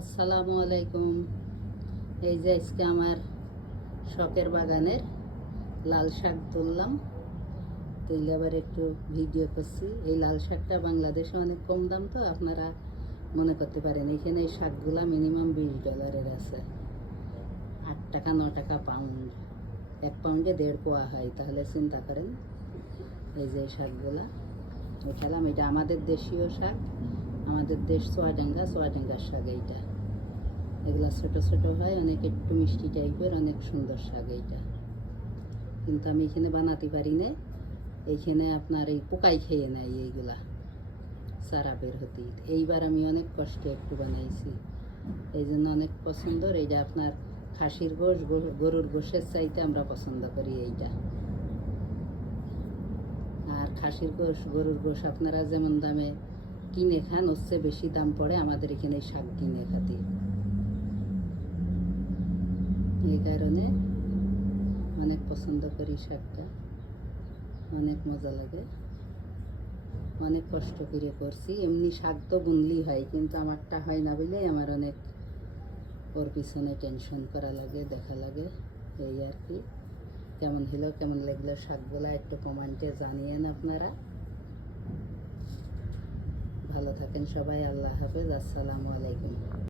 আসসালামু আলাইকুম। এই যে আজকে আমার শখের বাগানের লাল শাক তুললাম। তুললে আবার একটু ভিডিও করছি। এই লাল শাকটা বাংলাদেশে অনেক কম দাম তো, আপনারা মনে করতে পারেন, এখানে এই শাকগুলো মিনিমাম বিশ ডলারের আছে। আট টাকা, ন টাকা পাউন্ড এক পাউন্ডে দেড় পোয়া হয়, তাহলে চিন্তা করেন। এই যে শাকগুলা উঠালাম এটা আমাদের দেশীয় শাক। আমাদের দেশ সোয়াডাঙ্গা, সোয়াডাঙ্গার শাক এইটা। এগুলা ছোটো ছোটো হয়, অনেক একটু মিষ্টি টাইপের অনেক সুন্দর শাক এইটা। কিন্তু আমি এখানে বানাতে পারি না এইখানে আপনার এই পোকাই খেয়ে নেয় এইগুলা সারা বের হতে। এইবার আমি অনেক কষ্টে একটু বানাইছি। এই জন্য অনেক পছন্দ। এইটা আপনার খাসির গোশ গরু- গরুর গোশের চাইতে আমরা পছন্দ করি এইটা। আর খাসির গোশ, গরুর গোশ আপনারা যেমন দামে কিনে খান চেয়ে বেশি দাম পড়ে আমাদের এখানে শাক কিনে খাতে এই কারণে অনেক পছন্দ করি শাকটা। অনেক মজা লাগে। অনেক কষ্ট করে করছি। এমনি শাক তো বুনলি হয়, কিন্তু আমারটা হয় না বলে আমার অনেক ওর পিছনে টেনশন করা লাগে, দেখা লাগে। এই আর কি। কেমন হলো, কেমন লাগল শাকগুলা একটু কমেন্টে জানিয়েন আপনারা। ভালো থাকেন সবাই আল্লাহ হাফেজ আসসালামু আলাইকুম